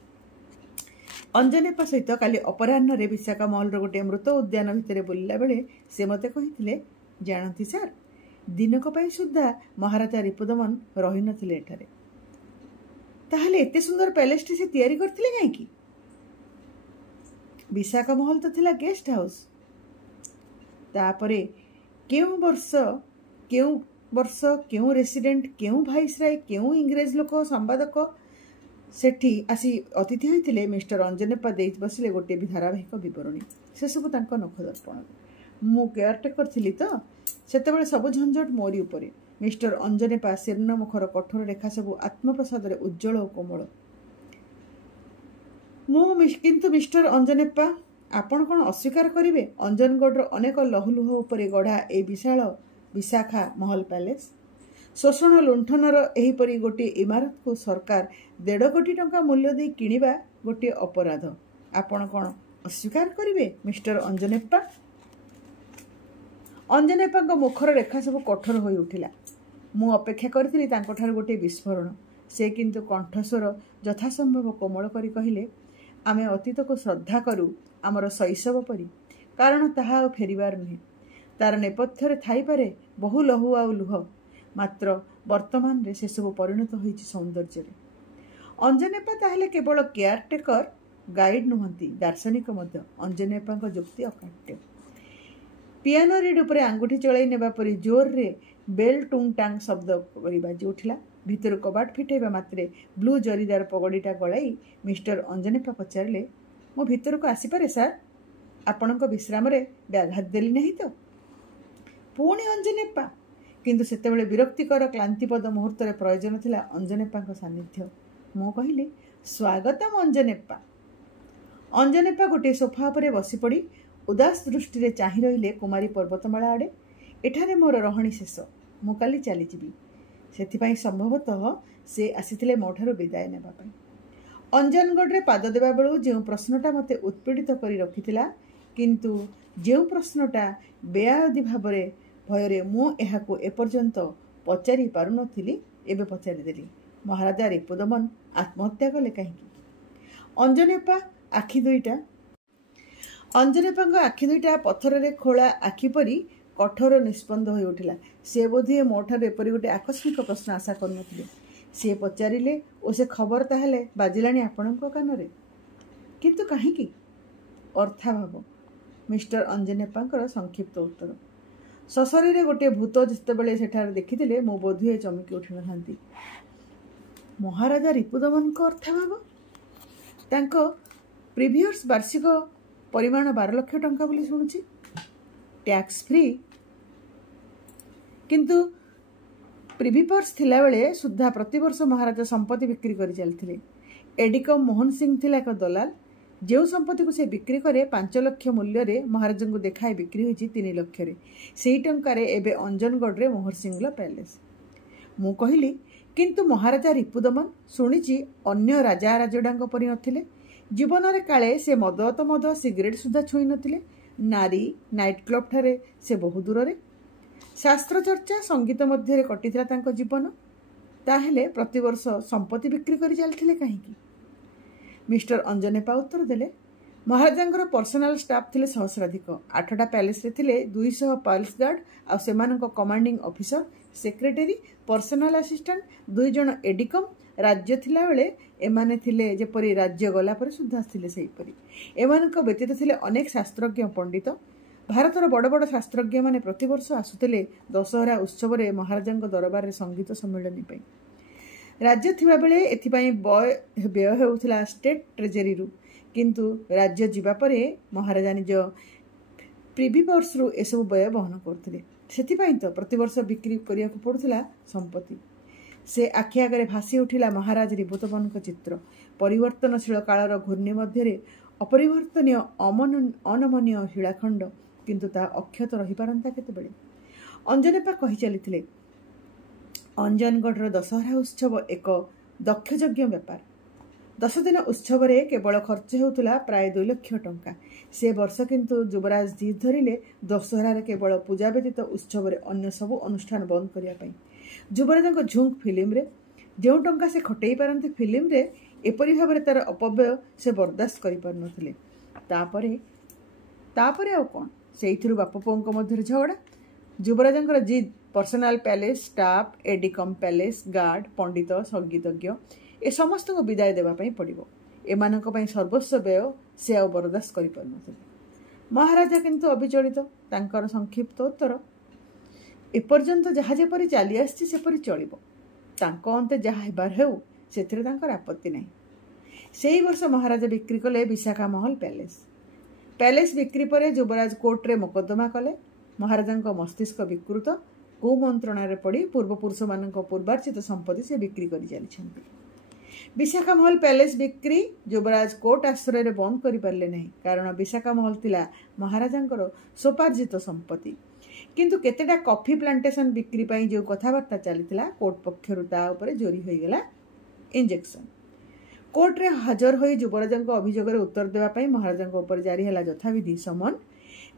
अंजनेप्पा सहित काली अपराह्न रे विशाखा महल गोटे मृत उद्यान भितर बुलला बेले से मते कहिथिले, जानती सर दिनक पई सुद्धा महाराजा रिपुदमन रही नथिले एठारे। ताहले एते सुंदर पैलेस से तैयारी करथिले काहेकि? विशाखा महल तो थिला गेस्ट हाउस। तापरे केउ वर्ष केउ रेसिडेंट केउ भाइसराय केउ इंग्रेज लोक संवादक सेठी आसी अतिथि होते मिस्टर अंजनेप्पा दे बसिले गोटे भी धारावाहिक बरणी। से सब तांको नख दर्पण। मु केयरटेकर थी तो सेतेबेले सब झंझट मोरी उपरे। मिस्टर अंजनेप्पा शीर्ण मुखर कठोर रेखा सब आत्मप्रसाद उज्जवल और कोमल। किंतु मिस्टर अंजनेप्पा आपण कौन अस्वीकार करेंगे अंजनगढ़ अनेक लहुलुह उपरे गढ़ा ए विशाल विशाखा महल पैलेस शोषण लुंठनर एहीपरी गोटे इमारत को सरकार 1.5 कोटी टंका मूल्य दे किनिबा गोटे अपराध आपण कौन अस्वीकार करेंगे मिस्टर अंजनेप्पा? अंजनेप्पा मुखर रेखा सब कठोर हो उठिला। मु अपेक्षा करी गोटे विस्फोरण। से किंतु कंठस्वर यथासंभव कोमल करी कहिले, आमे अतीत को श्रद्धा करू आमर शैशव परी, कारण ताहा फेरिबार नुहे। तार नेपथ्य थाई पारे बहु लहु आउ लुह, मात्र वर्तमान रे से सब परिणत होइछि सौंदर्य। अंजनेप्पा ताहले केवल केयरटेकर गाइड नुहंती, दार्शनिक मध्य। अंजनेप्पा जुक्ति अकाट्य। पियानो रीड उपरे आंगुठी चलाई नेबा परी जोर रे बेल टुंग टांग शब्द बाजी उठिला। भितर कबाट फिटेबा मात्रे ब्लू जरीदार पगड़ीटा गलाई मिस्टर अंजनेप्पा पचारे, मो भितर को आसीपारे सार? आपणक विश्राम रे व्याघात देली नहीं तो? पुणी अंजनेप्पा। किंतु सेतेबेले विरक्तिकर क्लांतिपद मुहूर्त प्रयोजन थिला अंजनेप्पा सान्निध्य। मु कहिली, स्वागतम अंजनेप्पा। अंजनेप्पा गोटे सोफा पर बसी पड़ी उदास दृष्टि रे चाही रहिले कुमारी पर्वतमाला आड़े। एठारे मोर रहणी शेष, मु काली चली जीवी। सेथिपाई संभवतः से आसीथिले मोठारु विदाय नेबा पई। अंजनगढ़ रे पाद देबा बेलू जो प्रश्नटा मते उत्पीड़ित करी रखिथिला, किंतु जो प्रश्नटा बेआदि भावरे भୟରେ मु एहाको एपर्यंत पचारि पारु नथिली, एबे पचारि देली, महाराजा रिपुदमन आत्महत्या कले काहेकि? अंजनेप्पा आखि दुईटा पत्थर रे खोला आखि परी कठोर निस्पंद हो उठिला। से बोधे मोठार एपरी गोटे आकस्मिक प्रश्न आशा करनथिले। से पचारिले, ओ से खबर ताहले बाजिलानी आपणक कानरे, किंतु काहेकि? अर्थाभाव मिस्टर अंजनेप्पा संक्षिप्त उत्तर। ससरी रे गोटे भूत जितेबेले सेठार देखिथिले, मो बोधुए चमकी उठी नथांती। महाराजा रिपुदमन अर्थाभाव? तांको प्रिभियस वार्षिक परिमाण 12 लाख टंका बोली शुणुछि, टैक्स फ्री। किंतु प्रिभिपर्स थिला बेले सुद्धा प्रतिवर्ष महाराजा संपत्ति बिक्री करि चलथिले। एडिकम मोहन सिंह थिला एक दलाल, जो संपत्ति को से बिक्री करे 5 लाख मूल्य रे महाराजा को देखाए बिक्री होइछि 3 लाख रे। सेही टंका रे एबे अंजनगढ़ रे मोहर सिंह पैलेस। मु कहिली, किंतु महाराजा रिपुदमन शुणिछि अन्य राजा राजडांग परि नथिले। जीवन रे काले से मद तो मद सिगरेट सुधा छुई नथिले। नारी नाइट क्लब ठारे से बहु दूर रे। शास्त्र चर्चा संगीत मध्य रे कटिथिला तांको जीवन। ताहेले प्रतिवर्ष संपत्ति बिक्री करि चलथिले काहेकि? ମିଷ୍ଟର ଅଞ୍ଜନେପା ଉତ୍ତର ଦେଲେ, ମହାରାଜାଙ୍କର ପର୍ସନାଲ ଷ୍ଟାଫ୍ ଥିଲେ ସହସ୍ରାଧିକ। 8ଟା ପ୍ୟାଲେସ୍ରେ ଥିଲେ 200 ପାର୍ଲସ ଗାର୍ଡ ଆଉ ସେମାନଙ୍କ commanding officer, secretary, personal assistant, 2 ଜଣ ଏଡିକମ୍। ରାଜ୍ୟ ଥିଲାବେଳେ ଏମାନେ ଥିଲେ ଯେପରି ରାଜ୍ୟ ଗଲା ପରେ ସୁଦ୍ଧା ଥିଲେ ସେହିପରି। ଏମାନଙ୍କ ବ୍ୟତୀତ ଥିଲେ ଅନେକ ଶାସ୍ତ୍ରଜ୍ଞ ପଣ୍ଡିତ। ଭାରତର ବଡ଼ ବଡ଼ ଶାସ୍ତ୍ରଜ୍ଞମାନେ ପ୍ରତିବର୍ଷ ଆସୁଥିଲେ ଦଶହରା ଉତ୍ସବରେ ମହାରାଜାଙ୍କ ଦରବାରରେ ସଙ୍ଗୀତ ସମ୍ମିଳନୀ ପାଇଁ। ରାଜ୍ୟ ଥିବାବେଳେ ଏଥିପାଇଁ ବ୍ୟୟ ହେଉଥିଲା ଷ୍ଟେଟ୍ ଟ୍ରେଜେରୀରୁ, କିନ୍ତୁ ରାଜ୍ୟ ଯିବା ପରେ ମହାରାଜା ନିଜ ପ୍ରିଭି ପର୍ସରୁ ଏସବୁ ବ୍ୟୟ ବହନ କରୁଥିଲେ। ସେଥିପାଇଁ ତ ପ୍ରତିବର୍ଷ ବିକ୍ରି କରିବାକୁ ପଡ଼ୁଥିଲା ସମ୍ପତ୍ତି। ସେ ଆଖି ଆଗରେ ଭାସି ଉଠିଲା ମହାରାଜ ରିପୁତମନଙ୍କ ଚିତ୍ର। ପରିବର୍ତ୍ତନଶୀଳ କାଳର ଘୂର୍ଣ୍ଣି ମଧ୍ୟରେ ଅପରିବର୍ତ୍ତନୀୟ ଅନମନୀୟ ଶିଳାଖଣ୍ଡ, କିନ୍ତୁ ତାହା ଅକ୍ଷତ ରହିପାରନ୍ତା କେତେବେଳେ? ଅଞ୍ଜନେପା କହି ଚାଲିଥିଲେ, ଅଞ୍ଜନଗଡ଼ର ଦଶହରା ଉତ୍ସବ ଏକ ଦକ୍ଷଯଜ୍ଞ ବ୍ୟାପାର। 10 ଦିନ ଉତ୍ସବରେ କେବଳ ଖର୍ଚ୍ଚ ହେଉଥିଲା ପ୍ରାୟ 2 ଲକ୍ଷ ଟଙ୍କା। ସେ ବର୍ଷ କିନ୍ତୁ ଯୁବରାଜ ଜିଦ୍ ଧରିଲେ ଦଶହରାରେ କେବଳ ପୂଜା ବ୍ୟତୀତ ଉତ୍ସବରେ ଅନ୍ୟ ସବୁ ଅନୁଷ୍ଠାନ ବନ୍ଦ କରିବା ପାଇଁ। ଯୁବରାଜଙ୍କ ଝୁଙ୍କ ଫିଲ୍ମରେ ଯେଉଁ ଟଙ୍କା ସେ ଖଟେଇ ପାରନ୍ତି ଫିଲ୍ମରେ, ଏପରି ଭାବରେ ତାର ଅପବ୍ୟୟ ସେ ବରଦାସ୍ତ କରିପାରୁନଥିଲେ। ତାପରେ ଆଉ କ'ଣ? ସେଇଥିରୁ ବାପ ପୁଅଙ୍କ ମଧ୍ୟରେ ଝଗଡ଼ା। ଯୁବରାଜଙ୍କର ଜିଦ୍, personal palace staff, aide de camp, palace guard, ପଣ୍ଡିତ, ସଙ୍ଗୀତଜ୍ଞ ଏ ସମସ୍ତଙ୍କୁ ବିଦାୟ ଦେବା ପାଇଁ ପଡ଼ିବ। ଏମାନଙ୍କ ପାଇଁ ସର୍ବସ୍ୱ ବ୍ୟୟ ସେ ଆଉ ବରଦାସ୍ତ କରିପାରୁନଥିଲେ। ମହାରାଜା କିନ୍ତୁ ଅବିଚଳିତ। ତାଙ୍କର ସଂକ୍ଷିପ୍ତ ଉତ୍ତର, ଏପର୍ଯ୍ୟନ୍ତ ଯାହା ଯେପରି ଚାଲି ଆସିଛି ସେପରି ଚଳିବ। ତାଙ୍କ ଅନ୍ତେ ଯାହା ହେବାର ହେଉ, ସେଥିରେ ତାଙ୍କର ଆପତ୍ତି ନାହିଁ। ସେହି ବର୍ଷ ମହାରାଜା ବିକ୍ରି କଲେ ବିଶାଖା ମହଲ ପ୍ୟାଲେସ୍। ପ୍ୟାଲେସ୍ ବିକ୍ରି ପରେ ଯୁବରାଜ କୋର୍ଟରେ ମୋକଦ୍ଦମା କଲେ। ମହାରାଜାଙ୍କ ମସ୍ତିଷ୍କ ବିକୃତ। କୁମନ୍ତ୍ରଣାରେ ପଡ଼ି ପୂର୍ବପୁରୁଷମାନଙ୍କ ପୂର୍ବାର୍ଜିତ ସମ୍ପତ୍ତି ସେ ବିକ୍ରି କରି ଚାଲିଛନ୍ତି। ବିଶାଖା ମହଲ ପ୍ୟାଲେସ୍ ବିକ୍ରି ଯୁବରାଜ କୋର୍ଟ ଆଶ୍ରୟରେ ବନ୍ଦ କରିପାରିଲେ ନାହିଁ, କାରଣ ବିଶାଖା ମହଲ ଥିଲା ମହାରାଜାଙ୍କର ସ୍ୱୋପାର୍ଜିତ ସମ୍ପତ୍ତି। କିନ୍ତୁ କେତେଟା କଫି ପ୍ଲାଣ୍ଟେସନ ବିକ୍ରି ପାଇଁ ଯେଉଁ କଥାବାର୍ତ୍ତା ଚାଲିଥିଲା, କୋର୍ଟ ପକ୍ଷରୁ ତା ଉପରେ ଜୋରି ହୋଇଗଲା ଇଞ୍ଜେକ୍ସନ। କୋର୍ଟରେ ହାଜର ହୋଇ ଯୁବରାଜଙ୍କ ଅଭିଯୋଗରେ ଉତ୍ତର ଦେବା ପାଇଁ ମହାରାଜାଙ୍କ ଉପରେ ଜାରି ହେଲା ଯଥାବିଧି ସମନ।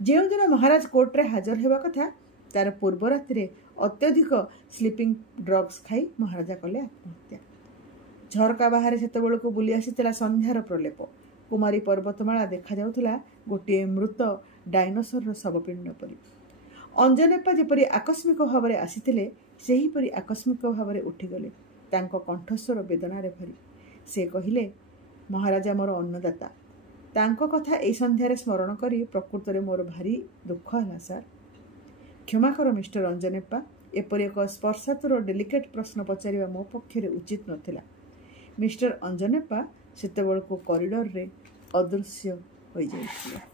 ଯେଉଁଦିନ ମହାରାଜ କୋର୍ଟରେ ହାଜର ହେବା କଥା, ତାର ପୂର୍ବ ରାତିରେ ଅତ୍ୟଧିକ ସ୍ଲିପିଂ ଡ୍ରଗ୍ସ ଖାଇ ମହାରାଜା କଲେ ଆତ୍ମହତ୍ୟା। ଝରକା ବାହାରେ ସେତେବେଳକୁ ବୁଲି ଆସିଥିଲା ସନ୍ଧ୍ୟାର ପ୍ରଲେପ। କୁମାରୀ ପର୍ବତମାଳା ଦେଖାଯାଉଥିଲା ଗୋଟିଏ ମୃତ ଡାଇନୋସରର ଶବପିଣ୍ଡ ପରି। ଅଞ୍ଜନେପା ଯେପରି ଆକସ୍ମିକ ଭାବରେ ଆସିଥିଲେ, ସେହିପରି ଆକସ୍ମିକ ଭାବରେ ଉଠିଗଲେ। ତାଙ୍କ କଣ୍ଠସ୍ୱର ବେଦନାରେ ଭରି। ସେ କହିଲେ, ମହାରାଜା ମୋର ଅନ୍ନଦାତା। ତାଙ୍କ କଥା ଏଇ ସନ୍ଧ୍ୟାରେ ସ୍ମରଣ କରି ପ୍ରକୃତରେ ମୋର ଭାରି ଦୁଃଖ ହେଲା ସାର୍। କ୍ଷମା କର ମିଷ୍ଟର ଅଞ୍ଜନେପା, ଏପରି ଏକ ସ୍ପର୍ଶାତୁର ଡେଲିକେଟ୍ ପ୍ରଶ୍ନ ପଚାରିବା ମୋ ପକ୍ଷରେ ଉଚିତ ନଥିଲା। ମିଷ୍ଟର ଅଞ୍ଜନେପା ସେତେବେଳକୁ କରିଡରରେ ଅଦୃଶ୍ୟ ହୋଇଯାଇଥିଲେ।